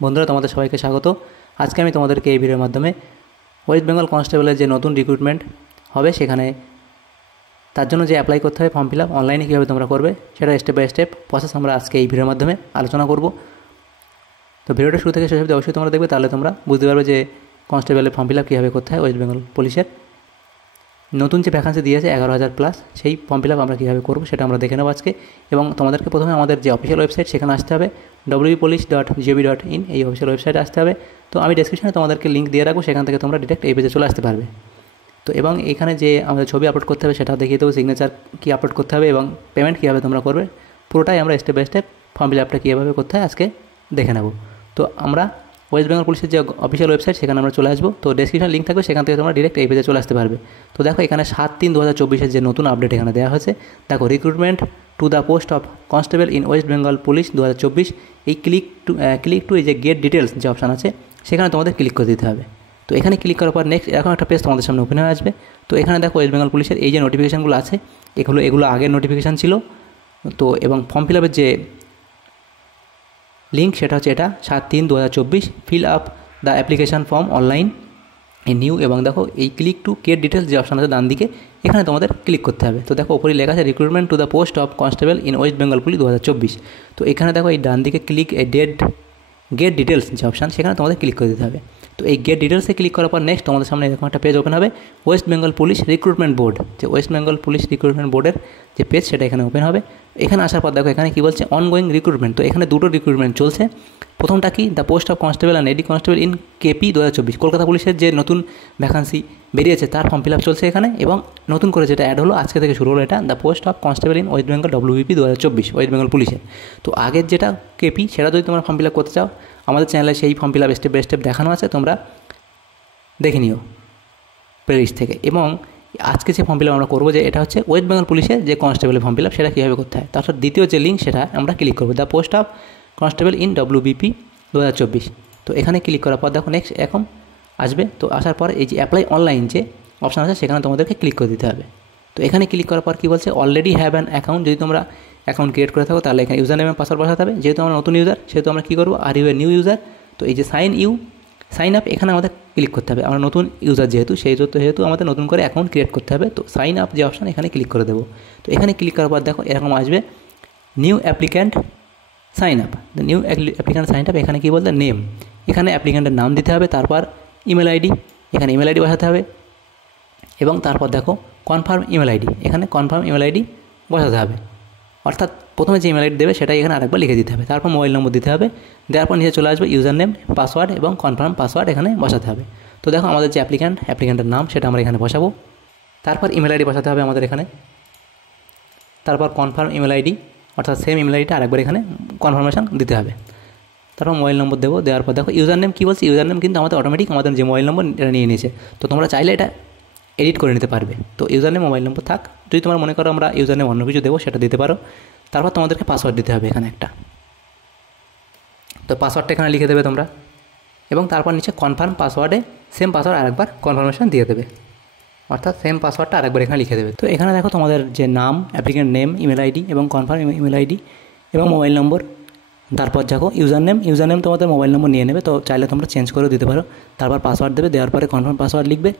বন্ধুরা তোমাদের সবাইকে স্বাগত। আজকে আমি তোমাদেরকে এই ভিডিওর মাধ্যমে ওয়েস্ট বেঙ্গল কনস্টেবলের যে নতুন রিক্রুটমেন্ট হবে সেখানে তার জন্য যে অ্যাপ্লাই করতে হবে ফর্ম ফিল আপ অনলাইনে কীভাবে তোমরা করবে সেটা স্টেপ বাই স্টেপ প্রসেস আমরা আজকে এই ভিডিওর মাধ্যমে আলোচনা করব। তো ভিডিওটা শুরু থেকে শেষ অবধি অবশ্যই তোমরা দেখবে, তাহলে তোমরা বুঝতে পারবে যে কনস্টেবলের ফর্ম ফিল আপ কীভাবে করতে হয়। ওয়েস্ট বেঙ্গল পুলিশের নতুন যে ভ্যাকান্সি দিয়েছে 11,000 প্লাস, সেই ফর্ম ফিল আপ আমরা কীভাবে করবো সেটা আমরা দেখে নেবো আজকে। এবং তোমাদেরকে প্রথমে আমাদের যে অফিসিয়াল ওয়েবসাইট সেখানে আসতে হবে, wpolice.gov.in, এই অফিসিয়াল ওয়েবসাইটে আসতে হবে। তো আমি ডেসক্রিপশনে তোমাদেরকে লিঙ্ক দিয়ে রাখবো, সেখান থেকে তোমরা ডিরেক্ট এই পেজে চলে আসতে পারবে। তো এবং এখানে যে আমাদের ছবি আপলোড করতে হবে সেটা দেখিয়ে দেবো, সিগনেচার কী আপলোড করতে হবে এবং পেমেন্ট কীভাবে তোমরা করবে, পুরোটাই আমরা step by step form fill আপটা কীভাবে করতে হয় আজকে দেখে নেব। তো আমরা ওয়েস্ট বেঙ্গল পুলিশের যে অফিসিয়াল ওয়েবসাইট সেখানে আমরা চলে আসবো। তো ডেসক্রিপশন লিঙ্ক থাকবে, সেখান থেকে তোমরা ডিরেক্ট এই পেজে চলে আসতে পারবে। তো দেখো এখানে 7/3/2024 যে নতুন আপডেট এখানে দেওয়া হয়েছে। দেখো recruitment to the post of constable in West Bengal police 2024, এই ক্লিক টু এই যে গেট ডিটেলস যে অপশান আছে সেখানে তোমাদের ক্লিক করে দিতে হবে। তো এখানে ক্লিক করার পর নেক্সট এরকম একটা পেজ তোমাদের সামনে ওপেন হয়ে আসবে। তো এখানে দেখো ওয়েস্ট বেঙ্গল পুলিশের এই যে নোটিফিকেশানগুলো আছে এগুলো আগের নোটিফিকেশান ছিল। তো এবং ফর্ম ফিল আপের যে লিঙ্ক সেটা হচ্ছে এটা 7/3/2024, fill up the application form online এই নিউ। এবং দেখো এই ক্লিক টু গেট ডিটেলস যে অপশান আছে ডান দিকে, এখানে তোমাদের ক্লিক করতে হবে। তো দেখো ওপরে লেখা আছে recruitment to the post of constable in West Bengal police 2024। তো এখানে দেখো এই ডান দিকে ক্লিক গেট ডিটেলস যে অপশান সেখানে তোমাদের ক্লিক করে দিতে হবে। তো এই গেট ডিটেলসে ক্লিক করার পর নেক্সট তোমাদের সামনে এরকম একটা পেজ ওপেন হবে, West Bengal police recruitment board, যে ওয়েস্ট বেঙ্গল পুলিশ রিক্রুটমেন্ট বোর্ডের যে পেজ সেটা এখানে ওপেন হবে। এখানে আসার পর দেখো এখানে কী বলছে, অনগোয়িং রিক্রুটমেন্ট। তো এখানে দুটো রিক্রুটমেন্ট চলছে। প্রথমটা কি, the post of constable and AD constable in KP 2024, Kolkata পুলিশের যে নতুন ভ্যাকান্সি বেরিয়েছে তার ফর্ম ফিল আপ চলছে এখানে। এবং নতুন করে যেটা অ্যাড হলো আজকে থেকে শুরু হলো, এটা the post of constable in West Bengal WBP 2024, West Bengal পুলিশের। তো আগের যেটা কেপি সেটা যদি তোমরা ফর্ম ফিল আপ করতে চাও, আমাদের চ্যানেলে সেই form fill up step by step দেখানো আছে, তোমরা দেখে নিও প্লেলিস্ট থেকে। এবং আজকে যে ফর্ম ফিল আপ আমরা করবো, যে এটা হচ্ছে ওয়েস্ট বেঙ্গল পুলিশের যে কনস্টেবলের ফর্ম ফিল আপ সেটা কীভাবে করতে হয়। তারপর দ্বিতীয় যে লিঙ্ক সেটা আমরা ক্লিক করবো, the post of constable in WBP 2024। তো এখানে ক্লিক করার পর দেখো নেক্সট এখন আসবে। তো আসার পর এই যে অ্যাপ্লাই অনলাইন যে অপশান আছে সেখানে তোমাদেরকে ক্লিক করে দিতে হবে। তো এখানে ক্লিক করার পর কী বলছে, অলরেডি হ্যাভ অ্যান অ্যাকাউন্ট, যদি তোমরা অ্যাকাউন্ট ক্রিয়েট করে থাকো তাহলে এখানে ইউজার নেম এবং পাসওয়ার্ড বসাতে হবে। যেহেতু আমরা নতুন ইউজার সেহেতু আমরা কী করবো, are you a new user. তো এই যে সাইন আপ এখানে আমাদের ক্লিক করতে হবে, আমরা নতুন ইউজার যেহেতু আমাদের নতুন করে অ্যাকাউন্ট ক্রিয়েট করতে হবে। তো সাইন আপ যে অপশান এখানে ক্লিক করে দেবো। তো এখানে ক্লিক করার পর দেখো এরকম আসবে, new applicant sign up, new applicant sign up. এখানে কী বলতে, নেম, এখানে অ্যাপ্লিক্যান্টের নাম দিতে হবে, তারপর ইমেল আইডি, এখানে ইমেল আইডি বসাতে হবে। এবং তারপর দেখো কনফার্ম ইমেল আইডি, এখানে কনফার্ম ইমেল আইডি বসাতে হবে। অর্থাৎ প্রথমে যে ইমেল আইডি দেবে সেটাই এখানে আরেকবার লিখে দিতে হবে, তারপর মোবাইল নম্বর দিতে হবে। দেওয়ার পর নিচে চলে আসবে ইউজার নেম, পাসওয়ার্ড এবং কনফার্ম পাসওয়ার্ড এখানে বসাতে হবে। তো দেখো আমাদের যে অ্যাপ্লিক্যান্টের নাম সেটা আমরা এখানে বসাবো। তারপর ইমেল আইডি বসাতে হবে আমাদের এখানে। তারপর কনফার্ম ইমেল আইডি, অর্থাৎ সেম ইমেল আইডিটা আরেকবার এখানে কনফার্মেশন দিতে হবে। তারপর মোবাইল নম্বর দেবো। দেওয়ার পর দেখো ইউজার নেম কী বলছে, ইউজার নেম কিন্তু আমাদের অটোমেটিক আমাদের যে মোবাইল নম্বর এটা নিয়ে নিয়েছে। তো তোমরা চাইলে এটা এডিট করে নিতে পারবে। তো ইউজার নেম মোবাইল নম্বর থাক, যদি তোমরা মনে করো আমরা ইউজার নেম অন্য কিছু দেবো সেটা দিতে পারো। তারপর তোমাদেরকে পাসওয়ার্ড দিতে হবে এখানে একটা। তো পাসওয়ার্ডটা এখানে লিখে দেবে তোমরা। এবং তারপর নিচে কনফার্ম পাসওয়ার্ডে সেম পাসওয়ার্ড আরেকবার কনফার্মেশন দিয়ে দেবে, অর্থাৎ সেম পাসওয়ার্ডটা আরেকবার এখানে লিখে দেবে। তো এখানে দেখো তোমাদের যে নাম, অ্যাপ্লিক্যান্ট নেম, ইমেল আইডি এবং কনফার্ম ইমেল আইডি এবং মোবাইল নম্বর। তারপর দেখো ইউজার নেম তোমাদের মোবাইল নম্বর নিয়ে নেবে, তো চাইলে তোমরা চেঞ্জ করেও দিতে পারো। তারপর পাসওয়ার্ড দেবে, দেওয়ার পরে কনফার্ম পাসওয়ার্ড লিখবে।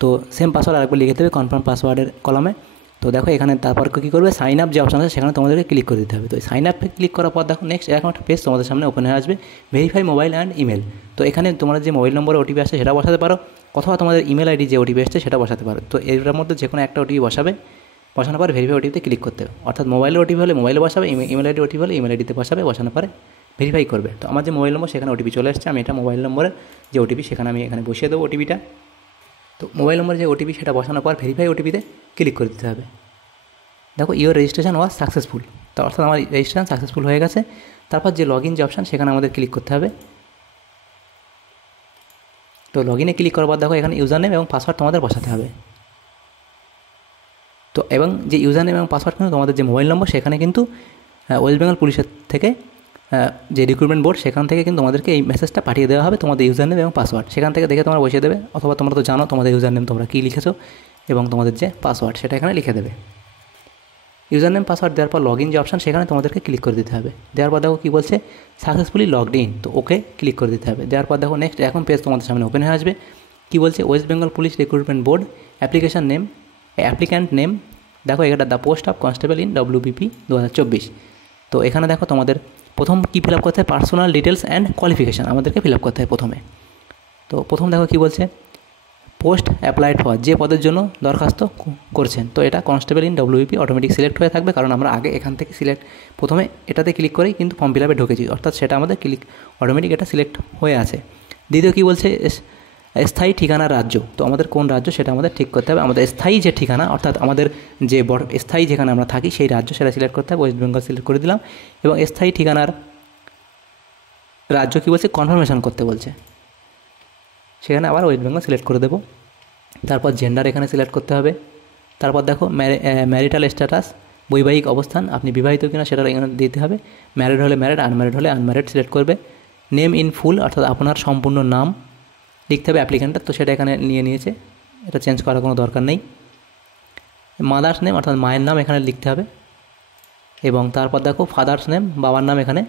তো সেম পাসওয়ার্ড আরেকবার লিখে দেবে কনফার্ম পাসওয়ার্ডের কলামে। তো দেখো এখানে তারপর কী করবে, সাইন আপ যে অপশান আছে সেখানে তোমাদেরকে ক্লিক করে দিতে হবে। তো সাইন আপে ক্লিক করার পর দেখো নেক্সট এরকম একটা পেজ তোমাদের সামনে ওপেন হয়ে আসবে, ভেরিফাই মোবাইল অ্যান্ড ইমেল। তো এখানে তোমাদের যে মোবাইল নম্বরে ওটিপি আসছে সেটা বসাতে পারো, অথবা তোমাদের ইমেল আইডি যে ওটিপি আসছে সেটা বসাতে পারো। তো এর মধ্যে যে কোনো একটা ওটিপি বসানোর পর ভেরিফাই ওটিপিতে ক্লিক করতে হবে। অর্থাৎ মোবাইলের ওটিপি হলে মোবাইলে বসাবে, ইমেল আইডি ওটিপি হলে ইমেল আইডিতে বসাবে, বসানোর পরে ভেরিফাই করবে। তো আমার যে মোবাইল নম্বর সেখানে ওটিপি চলে আসছে, আমি এটা মোবাইল নম্বরের যে ওটিপি সেখানে আমি এখানে বসিয়ে দেবো ওটিপিটা। তো মোবাইল নম্বরের যে ওটিপি সেটা বসানোর পর ভেরিফাই ওটিপিতে ক্লিক করে দিতে হবে। দেখো ইওর রেজিস্ট্রেশন ওয়াজ সাকসেসফুল, তো অর্থাৎ আমার রেজিস্ট্রেশন সাকসেসফুল হয়ে গেছে। তারপর যে লগ ইন যে অপশান সেখানে আমাদের ক্লিক করতে হবে। তো লগ ইনে ক্লিক করার পর দেখো এখানে ইউজার নেম এবং পাসওয়ার্ড তোমাদের বসাতে হবে। তো এবং যে ইউজার নেম এবং পাসওয়ার্ড কিন্তু তোমাদের যে মোবাইল নম্বর সেখানে কিন্তু ওয়েস্ট বেঙ্গল পুলিশের থেকে যে রিক্রুটমেন্ট বোর্ড সেখান থেকে কিন্তু তোমাদেরকে এই মেসেজটা পাঠিয়ে দেওয়া হবে, তোমাদের ইউজার নেম এবং পাসওয়ার্ড সেখান থেকে দেখে তোমরা বসিয়ে দেবে। অথবা তোমরা তো জানো তোমাদের ইউজার নেম তোমরা কী লিখেছো এবং তোমাদের যে পাসওয়ার্ড সেটা এখানে লিখে দেবে। ইউজার নেম পাসওয়ার্ড দেওয়ার পর লগ ইন যে অপশান সেখানে তোমাদেরকে ক্লিক করে দিতে হবে। দেওয়ার পর দেখো কী বলছে সাকসেসফুলি লগড ইন, তো ওকে ক্লিক করে দিতে হবে। দেওয়ার পর দেখো নেক্সট এখন পেজ তোমাদের সামনে ওপেন হয়ে আসবে। কী বলছে West Bengal police recruitment board application name, applicant name দেখো এটা the post of constable in WBP 2024। তো এখানে দেখো তোমাদের প্রথম কী ফিল আপ করতে হয়, পার্সোনাল ডিটেলস অ্যান্ড কোয়ালিফিকেশান আমাদেরকে ফিল আপ করতে হয় প্রথমে। তো প্রথম দেখো কী বলছে পোস্ট অ্যাপ্লাইড ফর, যে পদের জন্য দরখাস্ত করছেন, তো এটা constable in WBP automatic select হয়ে থাকবে, কারণ আমরা আগে এখান থেকে প্রথমে এটাতে ক্লিক করেই কিন্তু ফর্ম ফিল আপে ঢুকেছি, অর্থাৎ সেটা আমাদের অটোমেটিক এটা সিলেক্ট হয়ে আছে। দ্বিতীয় কী বলছে স্থায়ী ঠিকানার রাজ্য, তো আমাদের কোন রাজ্য সেটা আমাদের ঠিক করতে হবে। আমাদের স্থায়ী যে ঠিকানা অর্থাৎ আমাদের যে স্থায়ী যেখানে আমরা থাকি সেই রাজ্য সেটা সিলেক্ট করতে হবে, ওয়েস্ট বেঙ্গল সিলেক্ট করে দিলাম। এবং স্থায়ী ঠিকানার রাজ্য কী বলছে কনফার্মেশন করতে বলছে, সেখানে আবার ওয়েস্ট বেঙ্গল সিলেক্ট করে দেবো। তারপর জেন্ডার এখানে সিলেক্ট করতে হবে। তারপর দেখো ম্যারিটাল স্ট্যাটাস, বৈবাহিক অবস্থান, আপনি বিবাহিত কিনা সেটা এখানে দিতে হবে। ম্যারিড হলে ম্যারিড, আনম্যারিড হলে আনম্যারিড সিলেক্ট করবে। নেম ইন ফুল অর্থাৎ আপনার সম্পূর্ণ নাম লিখতে হবে অ্যাপ্লিক্যান্টের, তো সেটা এখানে নিয়েছে, এটা চেঞ্জ করার কোনো দরকার নেই। মাদার্স নেম অর্থাৎ মায়ের নাম এখানে লিখতে হবে। এবং তারপর দেখো ফাদার্স নেম, বাবার নাম এখানে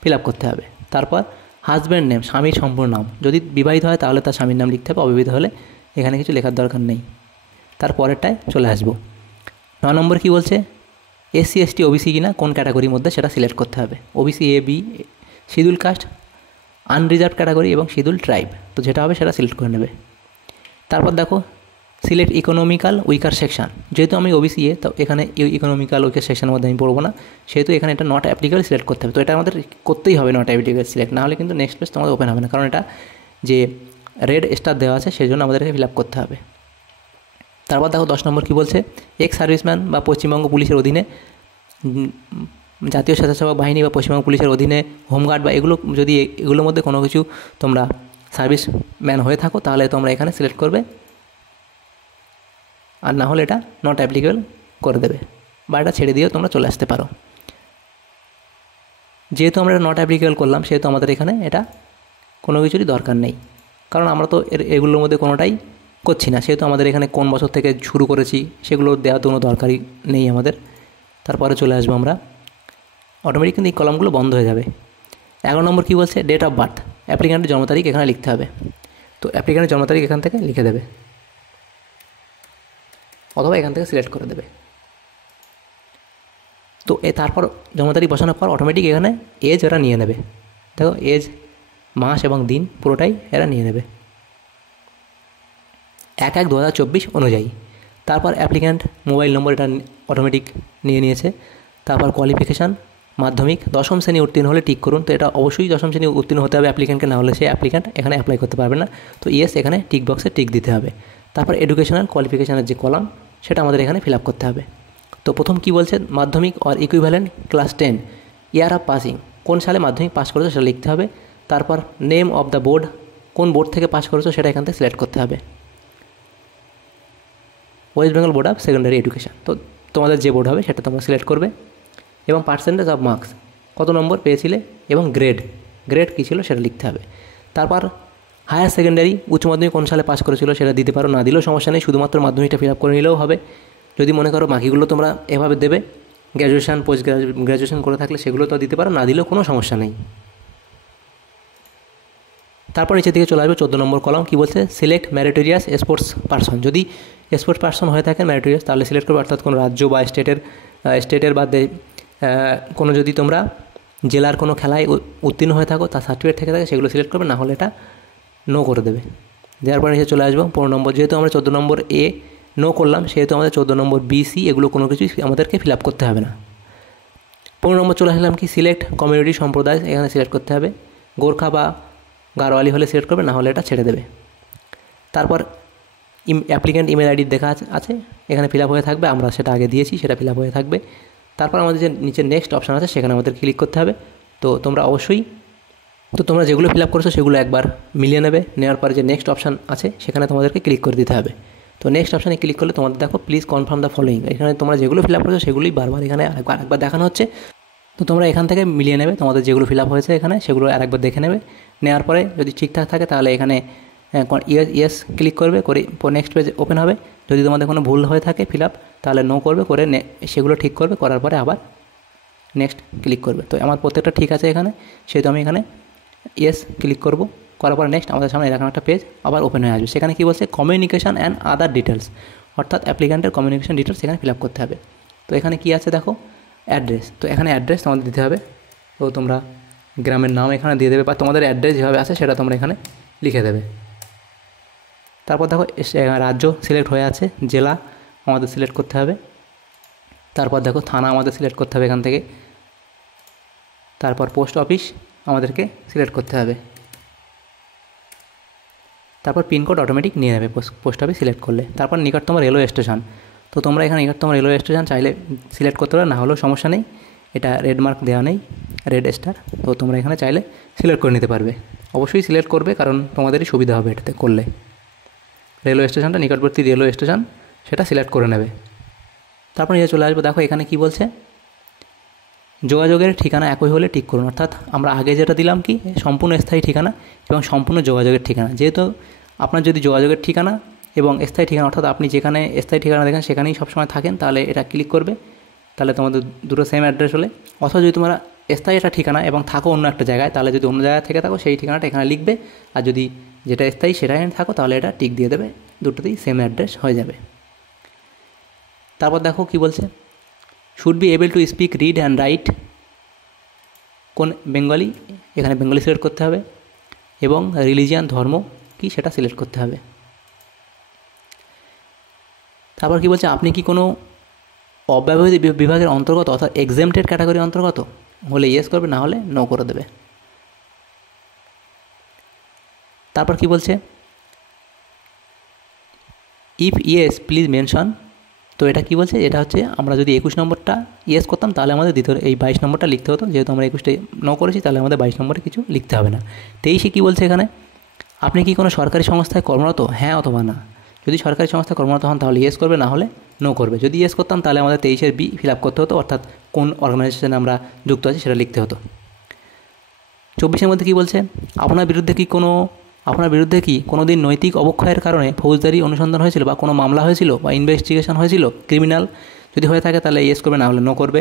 ফিল আপ করতে হবে। তারপর হাজব্যান্ড নেম, স্বামীর সম্পূর্ণ নাম, যদি বিবাহিত হয় তাহলে তার স্বামীর নাম লিখতে হবে, অবিবাহিত হলে এখানে কিছু লেখার দরকার নেই। তারপরেরটায় চলে আসবো। 9 নম্বর কী বলছে SC ST OBC কিনা কোন ক্যাটাগরির মধ্যে সেটা সিলেক্ট করতে হবে। OBC A B, schedule caste, unreserved category এবং শিডিউল ট্রাইব, তো যেটা হবে সেটা সিলেক্ট করে নেবে। তারপর দেখো সিলেক্ট ইকোনমিক্যাল উইকার সেকশন, যেহেতু আমি OBC A তো এখানে ইকোনমিক্যাল উইকার সেকশনের মধ্যে আমি পড়বো না, সেহেতু এখানে এটা নট অ্যাপ্লিকেবল সিলেক্ট করতে হবে। তো এটা আমাদের করতেই হবে নট অ্যাপ্লিকেবল সিলেক্ট, নাহলে কিন্তু নেক্সট পেজ তোমাদের ওপেন হবে না, কারণ এটা যে রেড স্টার দেওয়া আছে সেই জন্য আমাদেরকে ফিল আপ করতে হবে। তারপর দেখো 10 নম্বর কী বলছে এক্স সার্ভিসম্যান বা পশ্চিমবঙ্গ পুলিশের অধীনে জাতীয় স্বেচ্ছাসেবক বাহিনী বা পশ্চিমবঙ্গ পুলিশের অধীনে হোমগার্ড বা এগুলো, যদি এগুলোর মধ্যে কোনো কিছু তোমরা সার্ভিসম্যান হয়ে থাকো তাহলে তোমরা এখানে সিলেক্ট করবে, আর না হলে এটা নট অ্যাপ্লিকেবল করে দেবে বা এটা ছেড়ে দিয়েও তোমরা চলে আসতে পারো। যেহেতু আমরা নট অ্যাপ্লিকেবল করলাম সেহেতু আমাদের এখানে এটা কোনো কিছুরই দরকার নেই, কারণ আমরা তো এগুলোর মধ্যে কোনোটাই করছি না, সেহেতু আমাদের এখানে কোন বছর থেকে শুরু করেছি সেগুলো দেওয়ার কোনো দরকারই নেই আমাদের। তারপরে চলে আসবো আমরা, অটোমেটিক কিন্তু এই কলামগুলো বন্ধ হয়ে যাবে। 11 নম্বর কী বলছে ডেট অফ বার্থ, অ্যাপ্লিক্যান্টের জন্ম তারিখ এখানে লিখতে হবে, তো অ্যাপ্লিক্যান্টের জন্ম তারিখ এখান থেকে লিখে দেবে অথবা এখান থেকে সিলেক্ট করে দেবে। তো তারপর জন্ম তারিখ বসানোর পর অটোমেটিক এখানে এজ এরা নিয়ে নেবে, দেখো এজ মাস এবং দিন পুরোটাই এরা নিয়ে নেবে 1/1/2024 অনুযায়ী। তারপর অ্যাপ্লিক্যান্ট মোবাইল নম্বর এটা অটোমেটিক নিয়েছে। তারপর কোয়ালিফিকেশান মাধ্যমিক, 10ম শ্রেণী উত্তীর্ণ হলে টিক করুন, তো এটা অবশ্যই 10ম শ্রেণী উত্তীর্ণ হতে হবে অ্যাপ্লিক্যান্টকে, না হলে সে অ্যাপ্লিক্যান্ট এখানে অ্যাপ্লাই করতে পারবে না, তো ইয়েস এখানে টিক বক্সে টিক দিতে হবে। তারপর এডুকেশনাল কোয়ালিফিকেশানের যে কলাম সেটা আমাদের এখানে ফিল আপ করতে হবে। তো প্রথম কী বলছে মাধ্যমিক or equivalent class 10 year of passing, কোন সালে মাধ্যমিক পাস করেছো সেটা লিখতে হবে। তারপর নেম অফ দ্য বোর্ড, কোন বোর্ড থেকে পাস করেছো সেটা এখান থেকে সিলেক্ট করতে হবে, West Bengal board of secondary education, তো তোমাদের যে বোর্ড হবে সেটা তোমরা সিলেক্ট করবে। এবং পার্সেন্টেজ অফ মার্কস, কত নম্বর পেয়েছিলে, এবং গ্রেড কী ছিল সেটা লিখতে হবে। তারপর হায়ার সেকেন্ডারি উচ্চ মাধ্যমিক কোন সালে পাস করেছিল সেটা দিতে পারো, না দিলেও সমস্যা নেই, শুধুমাত্র মাধ্যমিকটা ফিল আপ করে নিলেও হবে। যদি মনে করো বাকিগুলো তোমরা এভাবে দেবে, গ্র্যাজুয়েশান পোস্ট গ্র্যাজুয়েশান করে থাকলে সেগুলো তো দিতে পারো, না দিলেও কোনো সমস্যা নেই। তারপর নিচে দিকে চলে আসবে 14 নম্বর কলাম, কী বলছে সিলেক্ট ম্যারিটোরিয়াস স্পোর্টস পারসন, যদি স্পোর্টস পারসন হয়ে থাকেন ম্যারিটোরিয়াস তাহলে সিলেক্ট করবে, অর্থাৎ কোনো রাজ্য বা স্টেটের বাদে কোনো যদি তোমরা জেলার কোনো খেলায় উত্তীর্ণ হয়ে থাকো তার সার্টিফিকেট থেকে থাকে সেগুলো সিলেক্ট করবে, না হলে এটা নো করে দেবে। দেওয়ার পরে নিচে চলে আসবো 15 নম্বর, যেহেতু আমরা 14 নম্বর এ নো করলাম সেহেতু আমাদের 14 নম্বর BC এগুলো কোনো কিছুই আমাদেরকে ফিল আপ করতে হবে না। 15 নম্বর চলে আসলাম কি সিলেক্ট কমিউনিটি সম্প্রদায়, এখানে সিলেক্ট করতে হবে, গোর্খা বা গারোয়ালি হলে সিলেক্ট করবে, না হলে এটা ছেড়ে দেবে। তারপর অ্যাপ্লিক্যান্ট ইমেল আইডি দেখা আছে এখানে ফিল আপ হয়ে থাকবে, আমরা সেটা আগে দিয়েছি সেটা ফিল আপ হয়ে থাকবে। তারপর আমাদের যে নিচে নেক্সট অপশান আছে সেখানে আমাদের ক্লিক করতে হবে। তো তোমরা অবশ্যই তোমরা যেগুলো ফিল আপ করেছো সেগুলো একবার মিলিয়ে নেবে, নেওয়ার পরে যে নেক্সট অপশান আছে সেখানে তোমাদেরকে ক্লিক করে দিতে হবে। তো নেক্সট অপশানে ক্লিক করলে তোমাদের দেখো প্লিজ কনফার্ম দ্য ফলোয়িং, এখানে তোমরা যেগুলো ফিল আপ করেছো সেগুলোই বারবার এখানে আরেকবার দেখানো হচ্ছে, তো তোমরা এখান থেকে মিলিয়ে নেবে, তোমাদের যেগুলো ফিল আপ হয়েছে এখানে সেগুলো আরেকবার দেখে নেবে। নেওয়ার পরে যদি ঠিকঠাক থাকে তাহলে এখানে ইয়েস ক্লিক করবে, করে নেক্সট পেজ ওপেন হবে। যদি তোমাদের কোনো ভুল হয়ে থাকে ফিল আপ, তাহলে নো করবে, করে সেগুলো ঠিক করবে, করার পরে আবার নেক্সট ক্লিক করবে। তো আমার প্রত্যেকটা ঠিক আছে এখানে, সেহেতু আমি এখানে ইয়েস ক্লিক করব, করার পর নেক্সট আমাদের সামনে এরকম একটা পেজ আবার ওপেন হয়ে আসবে। সেখানে কী বলছে, কমিউনিকেশান অ্যান্ড আদার ডিটেলস, অর্থাৎ অ্যাপ্লিক্যান্টের কমিউনিকেশান ডিটেলস এখানে ফিল আপ করতে হবে। তো এখানে কী আছে দেখো, অ্যাড্রেস। তো এখানে অ্যাড্রেস তোমাদের দিতে হবে। তো তোমরা গ্রামের নাম এখানে দিয়ে দেবে, বা তোমাদের অ্যাড্রেস যেভাবে আছে সেটা তোমরা এখানে লিখে দেবে। তারপর দেখো রাজ্য সিলেক্ট হয়ে আছে, জেলা আমাদের সিলেক্ট করতে হবে। তারপর দেখো থানা আমাদের সিলেক্ট করতে হবে এখান থেকে। তারপর পোস্ট অফিস আমাদেরকে সিলেক্ট করতে হবে। তারপর পিনকোড অটোমেটিক নিয়ে নেবে পোস্ট অফিস সিলেক্ট করলে। তারপর নিকটতম রেলওয়ে স্টেশন। তো তোমরা এখানে নিকটতম রেলওয়ে স্টেশন চাইলে সিলেক্ট করতে পারো, না হলেও সমস্যা নেই, এটা রেড মার্ক দেওয়া নেই, রেড স্টার। তো তোমরা এখানে চাইলে সিলেক্ট করে নিতে পারবে। অবশ্যই সিলেক্ট করবে, কারণ তোমাদেরই সুবিধা হবে এটাতে করলে। রেলওয়ে স্টেশনটা, নিকটবর্তী রেলওয়ে স্টেশন সেটা সিলেক্ট করে নেবে। তারপর নিয়ে চলে আসবো। দেখো এখানে কি বলছে, যোগাযোগের ঠিকানা একই হলে টিক করুন। অর্থাৎ আমরা আগে যেটা দিলাম কি, সম্পূর্ণ স্থায়ী ঠিকানা এবং সম্পূর্ণ যোগাযোগের ঠিকানা। যেহেতু আপনার যদি যোগাযোগের ঠিকানা এবং স্থায়ী ঠিকানা, অর্থাৎ আপনি যেখানে স্থায়ী ঠিকানা দেখেন সেখানেই সবসময় থাকেন, তাহলে এটা ক্লিক করবে। তাহলে তোমাদের দুটো সেম অ্যাড্রেস হলে, অথবা যদি তোমরা স্থায়ী একটা ঠিকানা এবং থাকো অন্য একটা জায়গায়, তাহলে যদি অন্য জায়গায় থেকে থাকো সেই ঠিকানাটা এখানে লিখবে, আর যদি যেটা স্থায়ী সেটা এখানে থাকো তাহলে এটা টিক দিয়ে দেবে, দুটোতেই সেম অ্যাড্রেস হয়ে যাবে। তারপর দেখো কি বলছে, should be able to speak, read and right কোন বেঙ্গলি, এখানে বেঙ্গলি সিলেক্ট করতে হবে, এবং রিলিজিয়ান ধর্ম কি সেটা সিলেক্ট করতে হবে। তারপর কি বলছে, আপনি কি কোনো অব্যবহৃত বিভাগের অন্তর্গত, অর্থাৎ এক্সেমটেড ক্যাটাগরির অন্তর্গত হলে ইয়েস করবে, না হলে নো করে দেবে। তারপর কি বলছে, ইফ ইয়েস প্লিজ মেনশন। তো এটা কি বলছে, এটা হচ্ছে আমরা যদি 21 নম্বরটা ইয়েস করতাম তাহলে আমাদের দ্বিতীয় এই 22 নম্বরটা লিখতে হতো। যেহেতু আমরা 21টা নো করেছি তাহলে আমাদের 22 নম্বরে কিছু লিখতে হবে না। 23 কী বলছে এখানে, আপনি কি কোনো সরকারি সংস্থায় কর্মরত, হ্যাঁ অথবা না। যদি সরকারি সংস্থায় কর্মরত হন তাহলে ইয়েস করবে, না হলে নো করবে। যদি ইয়েস করতাম তাহলে আমাদের 23 বি ফিল আপ করতে হতো, অর্থাৎ কোন অর্গানাইজেশনে আমরা যুক্ত আছি সেটা লিখতে হতো। 24 মধ্যে কী বলছে, আপনার বিরুদ্ধে কি কোনো দিন নৈতিক অবক্ষয়ের কারণে ফৌজদারি অনুসন্ধান হয়েছিল, বা কোনো মামলা হয়েছিল, বা ইনভেস্টিগেশন হয়েছিল ক্রিমিনাল, যদি হয়ে থাকে তাহলে ইয়েস করবে, না হলে নো করবে।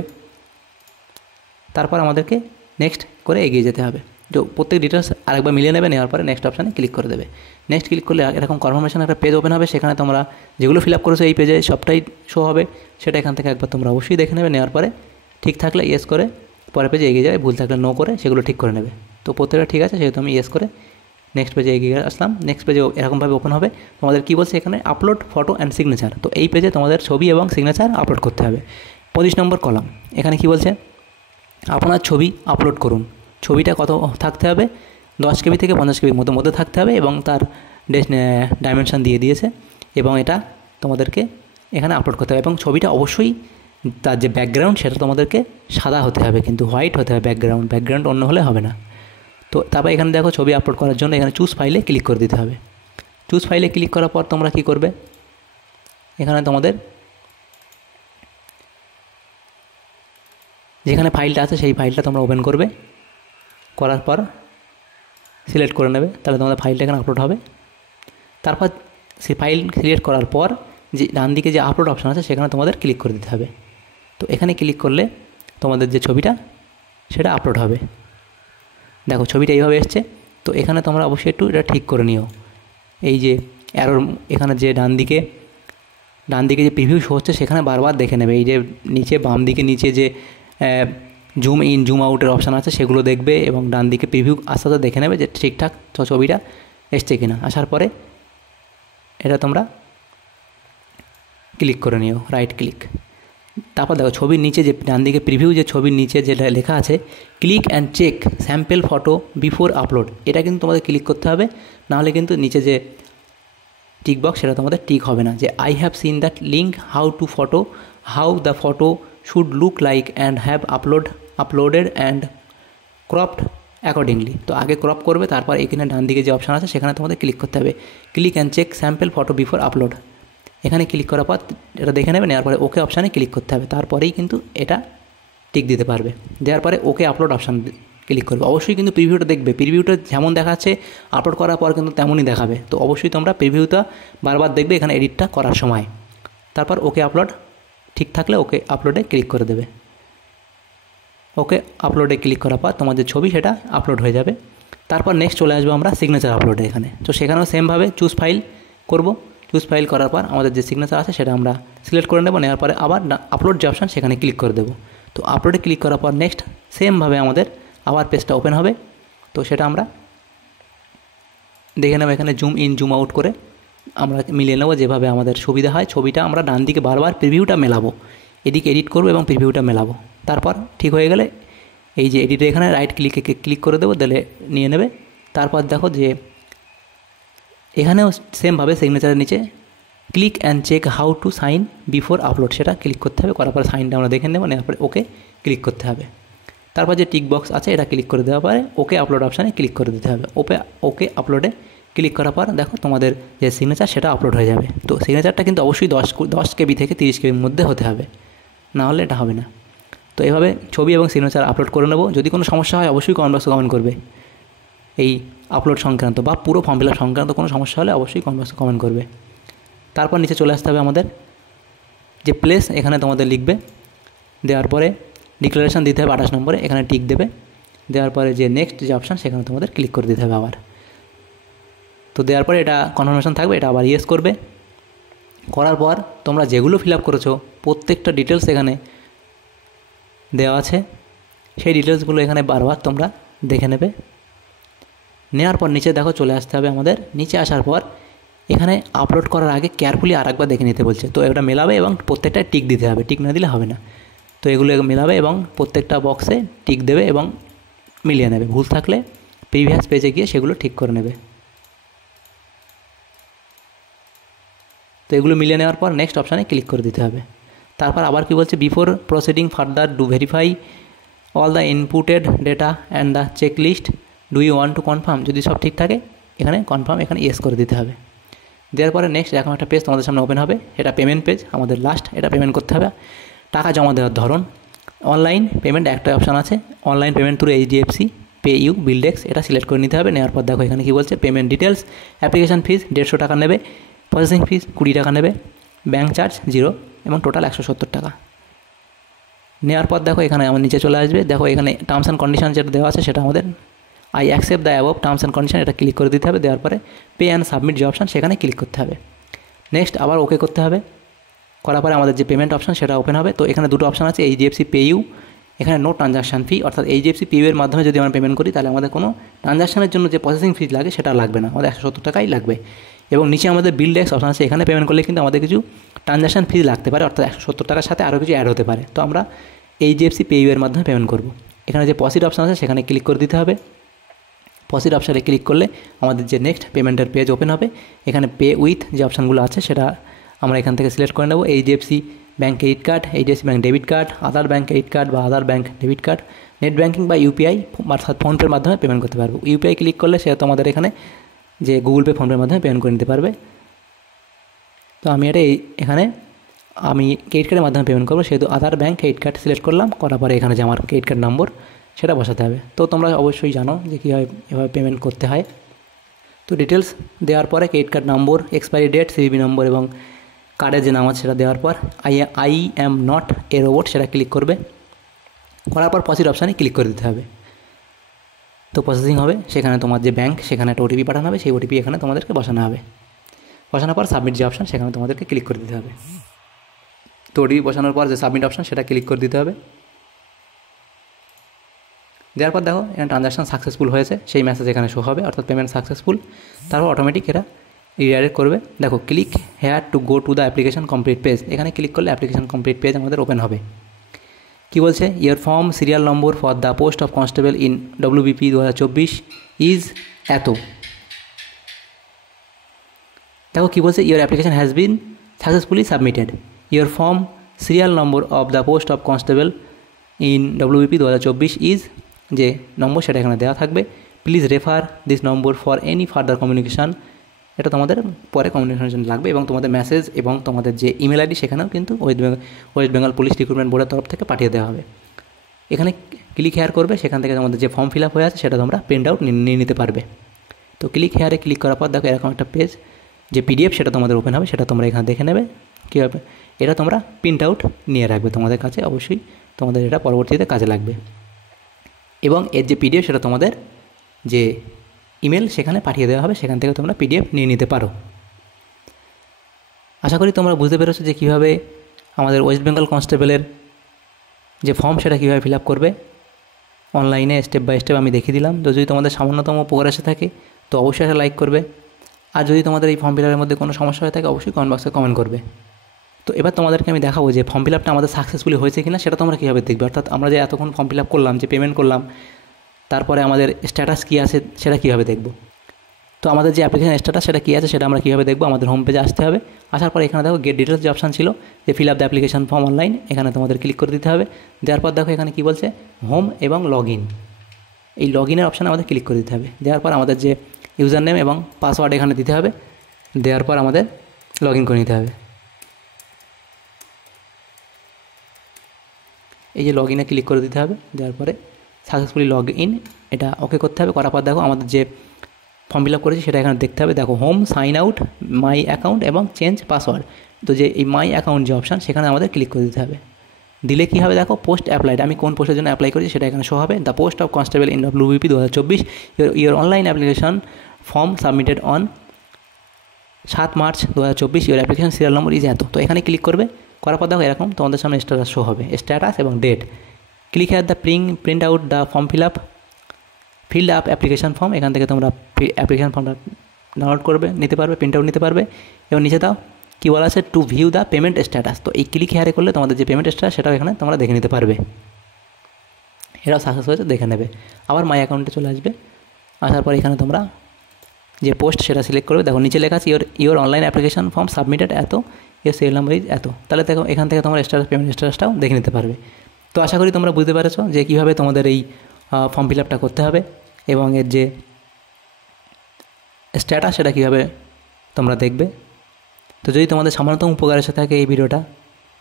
তারপর আমাদেরকে নেক্সট করে এগিয়ে যেতে হবে। তো প্রত্যেক ডিটেলস আরেকবার মিলিয়ে নেবে, নেওয়ার পরে নেক্সট অপশানে ক্লিক করে দেবে। নেক্সট ক্লিক করলে এরকম কনফার্মেশন একটা পেজ ওপেন হবে, সেখানে তোমরা যেগুলো ফিল আপ করেছো এই পেজে সবটাই শো হবে, সেটা এখান থেকে একবার তোমরা অবশ্যই দেখে নেবে। নেওয়ার পরে ঠিক থাকলে ইয়েস করে পরের পেজে এগিয়ে যাবে, ভুল থাকলে নো করে সেগুলো ঠিক করে নেবে। তো প্রত্যেকটা ঠিক আছে, সেহেতু আমি ইয়েস করে নেক্সট পেজে এগিয়ে আসলাম। নেক্সট পেজে এরকমভাবে ওপেন হবে। তোমাদের কী বলছে এখানে, আপলোড ফটো অ্যান্ড সিগনেচার। তো এই পেজে তোমাদের ছবি এবং সিগনেচার আপলোড করতে হবে। 25 নম্বর কলাম, এখানে কি বলছে, আপনার ছবি আপলোড করুন। ছবিটা কত থাকতে হবে, 10 কেবি থেকে 50 কেবির মধ্যে থাকতে হবে, এবং তার ডাইমেনশন দিয়ে দিয়েছে, এবং এটা তোমাদেরকে এখানে আপলোড করতে হবে। এবং ছবিটা অবশ্যই তার যে ব্যাকগ্রাউন্ড সেটা তোমাদেরকে সাদা হতে হবে, কিন্তু হোয়াইট হতে হবে ব্যাকগ্রাউন্ড অন্য হলে হবে না। তো তারপর এখানে দেখো ছবি আপলোড করার জন্য এখানে চুজ ফাইলে ক্লিক করে দিতে হবে। চুজ ফাইলে ক্লিক করার পর তোমরা কী করবে, এখানে তোমাদের যেখানে ফাইলটা আছে সেই ফাইলটা তোমরা ওপেন করবে, করার পর সিলেক্ট করে নেবে, তাহলে তোমাদের ফাইলটা এখানে আপলোড হবে। তারপর সেই ফাইল সিলেক্ট করার পর যে ডান দিকে যে আপলোড অপশান আছে সেখানে তোমাদের ক্লিক করে দিতে হবে। তো এখানে ক্লিক করলে তোমাদের যে ছবিটা সেটা আপলোড হবে। দেখো ছবিটা এইভাবে এসছে। তো এখানে তোমরা অবশ্যই একটু এটা ঠিক করে নিও। এই যে অ্যারোর এখানে যে ডান দিকে যে প্রিভিউ শো হচ্ছে সেখানে বারবার দেখে নেবে। এই যে নিচে বাম দিকে নিচে যে জুম ইন জুম আউটের অপশান আছে সেগুলো দেখবে, এবং ডান দিকে প্রিভিউ আস্তে আস্তে দেখে নেবে যে ঠিকঠাক ছবিটা এসছে কিনা। আসার পরে এটা তোমরা ক্লিক করে নিও, রাইট ক্লিক। তারপর দেখো ছবির নিচে যে ডান দিকে প্রিভিউ যে ছবির নিচে যেটা লেখা আছে, click and check sample photo before upload, এটা কিন্তু তোমাদের ক্লিক করতে হবে, নাহলে কিন্তু নিচে যে টিক বক্স সেটা তোমাদের টিক হবে না। যে I have seen that link how the photo should look like and have uploaded and cropped accordingly. তো আগে ক্রপ করবে, তারপর এখানে ডান দিকে যে অপশান আছে সেখানে তোমাদের ক্লিক করতে হবে, click and check sample photo before upload. এখানে ক্লিক করার পর এটা দেখে নেবে, নেওয়ার পরে ওকে অপশানে ক্লিক করতে হবে, তারপরেই কিন্তু এটা টিক দিতে পারবে। দেওয়ার পরে ওকে আপলোড অপশান ক্লিক করবে। অবশ্যই কিন্তু প্রিভিউটা দেখবে, প্রিভিউটা যেমন দেখাচ্ছে আপলোড করার পর কিন্তু তেমনই দেখাবে। তো অবশ্যই তোমরা প্রিভিউটা বারবার দেখবে এখানে এডিটটা করার সময়। তারপর ওকে আপলোড ঠিক থাকলে ওকে আপলোডে ক্লিক করে দেবে। ওকে আপলোডে ক্লিক করার পর তোমার যে ছবি সেটা আপলোড হয়ে যাবে। তারপর নেক্সট চলে আসবো আমরা সিগনেচার আপলোডে এখানে। তো সেখানেও সেমভাবে চুজ ফাইল করব। চুজ ফাইল করার পর আমাদের যে সিগনেচার আছে সেটা আমরা সিলেক্ট করে নেব। নেওয়ার পরে আবার আপলোড যে অপশান সেখানে ক্লিক করে দেবো। তো আপলোডে ক্লিক করার পর নেক্সট সেমভাবে আমাদের আবার পেজটা ওপেন হবে। তো সেটা আমরা দেখে নেব এখানে জুম ইন জুম আউট করে আমরা মিলিয়ে নেব যেভাবে আমাদের সুবিধা হয়। ছবিটা আমরা ডান দিকে বারবার প্রিভিউটা মেলাবো, এদিকে এডিট করবো এবং প্রিভিউটা মেলাবো। তারপর ঠিক হয়ে গেলে এই যে এডিটে এখানে রাইট ক্লিকে ক্লিক করে দেবো, দিলে নিয়ে নেবে। তারপর দেখো যে এখানেও সেমভাবে সিগনেচারের নিচে click and check how to sign before upload সেটা ক্লিক করতে হবে। করার পরে সাইনটা আমরা দেখে নেব, নেওয়ার পরে ওকে ক্লিক করতে হবে। তারপর যে টিক বক্স আছে এটা ক্লিক করে দেওয়ার পরে ওকে আপলোড অপশানে ক্লিক করে দিতে হবে। ওকে আপলোডে ক্লিক করার পর দেখো তোমাদের যে সিগনেচার সেটা আপলোড হয়ে যাবে। তো সিগনেচারটা কিন্তু অবশ্যই 10 কেবি থেকে 30 কেবির মধ্যে হতে হবে, না হলে এটা হবে না। তো এভাবে ছবি এবং সিগনেচার আপলোড করে নেব। যদি কোনো সমস্যা হয় অবশ্যই কমেন্ট বক্সে কমেন্ট করবে। এই আপলোড সংক্রান্ত বা পুরো ফর্ম ফিল আপ সংক্রান্ত কোনো সমস্যা হলে অবশ্যই কমেন্ট বক্সে কমেন্ট করবে। তারপর নিচে চলে আসতে হবে আমাদের যে প্লেস, এখানে তোমাদের লিখবে। দেওয়ার পরে ডিক্লারেশান দিতে হবে 28 নম্বরে, এখানে টিক দেবে। দেওয়ার পরে যে নেক্সট যে অপশান সেখানে তোমাদের ক্লিক করে দিতে হবে আবার। তো দেওয়ার পরে এটা কনফার্মেশন থাকবে, এটা আবার ইয়েস করবে। করার পর তোমরা যেগুলো ফিল আপ করেছো প্রত্যেকটা ডিটেলস এখানে দেওয়া আছে, সেই ডিটেলসগুলো এখানে বারবার তোমরা দেখে নেবে। নেওয়ার পর নিচে দেখো চলে আসতে হবে আমাদের। নিচে আসার পর এখানে আপলোড করার আগে কেয়ারফুলি আরেকবার দেখে নিতে বলছে। তো এটা মেলাবে এবং প্রত্যেকটা টিক দিতে হবে, টিক না দিলে হবে না। তো এগুলো মেলাবে এবং প্রত্যেকটা বক্সে টিক দেবে এবং মিলিয়ে নেবে। ভুল থাকলে প্রিভিয়াস পেজে গিয়ে সেগুলো ঠিক করে নেবে। তো এগুলো মিলিয়ে নেওয়ার পর নেক্সট অপশানে ক্লিক করে দিতে হবে। তারপর আবার কি বলছে, before proceeding further do verify all the inputted data and the check list, do you want to confirm. যদি সব ঠিক থাকে এখানে কনফার্ম এখানে ইয়েস করে দিতে হবে। দেওয়ার পরে নেক্সট এখন একটা পেজ তোমাদের সামনে ওপেন হবে। এটা পেমেন্ট পেজ, আমাদের লাস্ট এটা পেমেন্ট করতে হবে। টাকা জমা দেওয়ার ধরন অনলাইন পেমেন্ট, একটা অপশান আছে online payment through HDFC PayU BillDesk, এটা সিলেক্ট করে নিতে হবে। নেওয়ার পর দেখো এখানে কী বলছে, পেমেন্ট ডিটেলস, অ্যাপ্লিকেশান ফিস 150 টাকা নেবে, প্রসেসিং ফিস 20 টাকা নেবে, ব্যাঙ্ক চার্জ 0 এবং টোটাল 170 টাকা। নেওয়ার পর দেখো এখানে আমার নিচে চলে আসবে। দেখো এখানে টার্মস অ্যান্ড কন্ডিশন যেটা দেওয়া আছে সেটা আমাদের I accept the above terms and condition, এটা ক্লিক করে দিতে হবে। দেওয়ার পরে পে অ্যান্ড সাবমিট যে অপশান সেখানে ক্লিক করতে হবে। নেক্সট আবার ওকে করতে হবে। করার পরে আমাদের যে পেমেন্ট অপশান সেটা ওপেন হবে। তো এখানে দুটো অপশান আছে, HDFC পে ইউ, এখানে নো ট্রানজাকশান ফি, অর্থাৎ HDFC পে ইউ এর মাধ্যমে যদি আমরা পেমেন্ট করি তাহলে আমাদের কোনো ট্রানজাকশানের জন্য যে প্রসেসিং ফিজ লাগে সেটা লাগবে না, আমাদের 170 টাকাই লাগবে। এবং নিচে আমাদের বিল ডেক্স অপশান আছে, এখানে পেমেন্ট করলে কিন্তু আমাদের কিছু ট্রানজাকশান ফিজ লাগতে পারে, অর্থাৎ 170 টাকার সাথে আরও কিছু অ্যাড হতে পারে। তো আমরা HDFC পে ইউ এর মাধ্যমে পেমেন্ট করব। এখানে যে প্রসিড অপশান আছে সেখানে ক্লিক করে দিতে হবে। প্রসিড অপশানে ক্লিক করলে আমাদের যে নেক্সট পেমেন্টের পেজ ওপেন হবে। এখানে পে উইথ যে অপশানগুলো আছে সেটা আমরা এখান থেকে সিলেক্ট করে নেব। HDFC bank credit card, HDFC bank debit card, other bank credit card বা other bank debit card, net banking বা UPI অর্থাৎ ফোনপের মাধ্যমে পেমেন্ট করতে পারবো। UPI ক্লিক করলে সেটা তোমাদের এখানে যে গুগল পে ফোনপের মাধ্যমে পেমেন্ট করে নিতে পারবে। তো আমি এটা এখানে আমি ক্রেডিট কার্ডের মাধ্যমে পেমেন্ট করবো, সেহেতু আদার ব্যাঙ্ক ক্রেডিট কার্ড সিলেক্ট করলাম। করার পরে এখানে যে আমার ক্রেডিট কার্ড নম্বর সেটা বসাতে হবে। তো তোমরা অবশ্যই জানো যে কীভাবে এভাবে পেমেন্ট করতে হয়। তো ডিটেলস দেওয়ার পরে credit card number, expiry date, CVV number এবং কার্ডের যে নাম আছে সেটা দেওয়ার পর I am not a robot সেটা ক্লিক করবে। করার পর প্রসিড অপশানে ক্লিক করে দিতে হবে। তো প্রসেসিং হবে, সেখানে তোমার যে ব্যাঙ্ক সেখানে একটা OTP পাঠানো হবে, সেই OTP এখানে তোমাদেরকে বসানো হবে। বসানোর পর সাবমিট যে অপশান সেখানে তোমাদেরকে ক্লিক করে দিতে হবে। তো OTP বসানোর পর যে সাবমিট অপশান সেটা ক্লিক করে দিতে হবে। দেওয়ার পর দেখো এখানে ট্রানজাকশান সাকসেসফুল হয়েছে সেই মেসেজ এখানে শো হবে, অর্থাৎ পেমেন্ট সাকসেসফুল। তারপর অটোমেটিক এরা রিডাইরেক্ট করবে। দেখো click here to go to the application complete page, এখানে ক্লিক করলে অ্যাপ্লিকেশন কমপ্লিট পেজ আমাদের ওপেন হবে। কী বলছে, your form serial number for the post of constable in WBP 2024 is এত। দেখো কী বলছে, your application has been successfully submitted, your form serial number of the post of constable in WBP 2024 is, যে নম্বর সেটা এখানে দেওয়া থাকবে। Please refer this number for any further communication, এটা তোমাদের পরে কমিউনিকেশনের জন্য লাগবে। এবং তোমাদের মেসেজ এবং তোমাদের যে ইমেল ID সেখানেও কিন্তু ওয়েস্ট বেঙ্গল পুলিশ রিক্রুটমেন্ট বোর্ডের তরফ থেকে পাঠিয়ে দেওয়া হবে। এখানে ক্লিক হেয়ার করবে, সেখান থেকে তোমাদের যে ফর্ম ফিল আপ হয়ে আছে সেটা তোমরা প্রিন্ট আউট নিয়ে নিতে পারবে। তো ক্লিক হেয়ারে ক্লিক করার পর দেখো এরকম একটা পেজ, যে পিডিএফ সেটা তোমাদের ওপেন হবে, সেটা তোমরা এখানে দেখে নেবে কীভাবে। এটা তোমরা প্রিন্ট আউট নিয়ে রাখবে তোমাদের কাছে, অবশ্যই তোমাদের এটা পরবর্তীতে কাজে লাগবে। এবং এর যে পিডিএফ সেটা তোমাদের যে ইমেল সেখানে পাঠিয়ে দেওয়া হবে, সেখান থেকে তোমরা পিডিএফ নিয়ে নিতে পারো। আশা করি তোমরা বুঝতে পেরেছো যে কীভাবে আমাদের ওয়েস্ট বেঙ্গল কনস্টেবলের যে ফর্ম সেটা কীভাবে ফিল আপ করবে অনলাইনে স্টেপ বাই স্টেপ আমি দেখিয়ে দিলাম। তো যদি তোমাদের সামান্যতম উপকার এসে থাকে তো অবশ্যই একটা লাইক করবে, আর যদি তোমাদের এই ফর্ম ফিল আপের মধ্যে কোনো সমস্যা হয়ে থাকে অবশ্যই কমেন্ট বক্সে কমেন্ট করবে। তো এবার তোমাদেরকে আমি দেখাবো যে ফর্ম ফিল আপটা আমাদের সাকসেসফুলি হয়েছে কিনা সেটা তোমরা কীভাবে দেখবে। অর্থাৎ আমরা যে এতক্ষণ ফর্ম ফিল আপ করলাম, যে পেমেন্ট করলাম, তারপরে আমাদের স্ট্যাটাস কী আছে সেটা কীভাবে দেখব। তো আমাদের যে অ্যাপ্লিকেশন স্ট্যাটাস সেটা কী আছে সেটা আমরা কীভাবে দেখবো, আমাদের হোম পেজে আসতে হবে। আসার পর এখানে দেখো গেট ডিটেলস যে অপশান ছিল, যে fill up the application form online, এখানে তোমাদের ক্লিক করে দিতে হবে। দেওয়ার পর দেখো এখানে কী বলছে, হোম এবং লগ ইন, এই লগ ইনের অপশানে আমাদের ক্লিক করে দিতে হবে। দেওয়ার পর আমাদের যে ইউজার নেম এবং পাসওয়ার্ড এখানে দিতে হবে, দেওয়ার পর আমাদের লগ ইন করে নিতে হবে। এই যে লগ ইনে ক্লিক করে দিতে হবে, দেওয়ার পরে সাকসেসফুলি লগ ইন এটা ওকে করতে হবে। করার পর দেখো আমাদের যে ফর্ম ফিল আপ করেছি সেটা এখানে দেখতে হবে। দেখো home, sign out, my account এবং চেঞ্জ পাসওয়ার্ড। তো যে এই মাই অ্যাকাউন্ট যে অপশান সেখানে আমাদের ক্লিক করে দিতে হবে। দিলে কী হবে দেখো, পোস্ট অ্যাপ্লাইড, আমি কোন পোস্টের জন্য অ্যাপ্লাই করেছি সেটা এখানে শো হবে। The post of constable in WBP 2024, your online application form submitted on 7 March 2024, your application serial number is এত। তো এখানে ক্লিক করবে, করার পর দেখো এরকম তোমাদের সামনে স্ট্যাটাস শো হবে, স্ট্যাটাস এবং date. Click here the print out the form filled up application form, এখান থেকে তোমরা অ্যাপ্লিকেশন ফর্মটা ডাউনলোড করবে, নিতে পারবে, প্রিন্ট আউট নিতে পারবে। এবং নিচে দাও কী বলা আছে, two view the payment status. তো এই ক্লিক হেয়ারে করলে তোমাদের যে পেমেন্ট স্ট্যাটাস সেটাও এখানে তোমরা দেখে নিতে পারবে। এটাও সাকসেস হয়েছে দেখে নেবে। আবার মাই অ্যাকাউন্টে চলে আসবে, আসার পর এখানে তোমরা যে পোস্ট সেটা সিলেক্ট করবে। দেখো নিচে লেখা আছে your online application form submitted এত, ইওর সিরিয়াল নাম্বার ইজ এত। তাহলে দেখো এখান থেকে তোমরা স্ট্যাটাস, পেমেন্ট স্ট্যাটাসটাও দেখে নিতে পারবে। তো আশা করি তোমরা বুঝতে পেরেছো যে কীভাবে তোমাদের এই ফর্ম ফিল আপটা করতে হবে এবং এর যে স্ট্যাটাস সেটা কীভাবে তোমরা দেখবে। তো যদি তোমাদের সামান্যতম উপকার এসে থাকে এই ভিডিওটা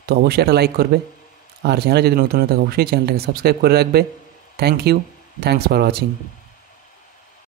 তো অবশ্যই একটা লাইক করবে, আর চ্যানেলে যদি নতুন হয়ে থাকে অবশ্যই চ্যানেলটাকে সাবস্ক্রাইব করে রাখবে। Thank you, thanks for watching.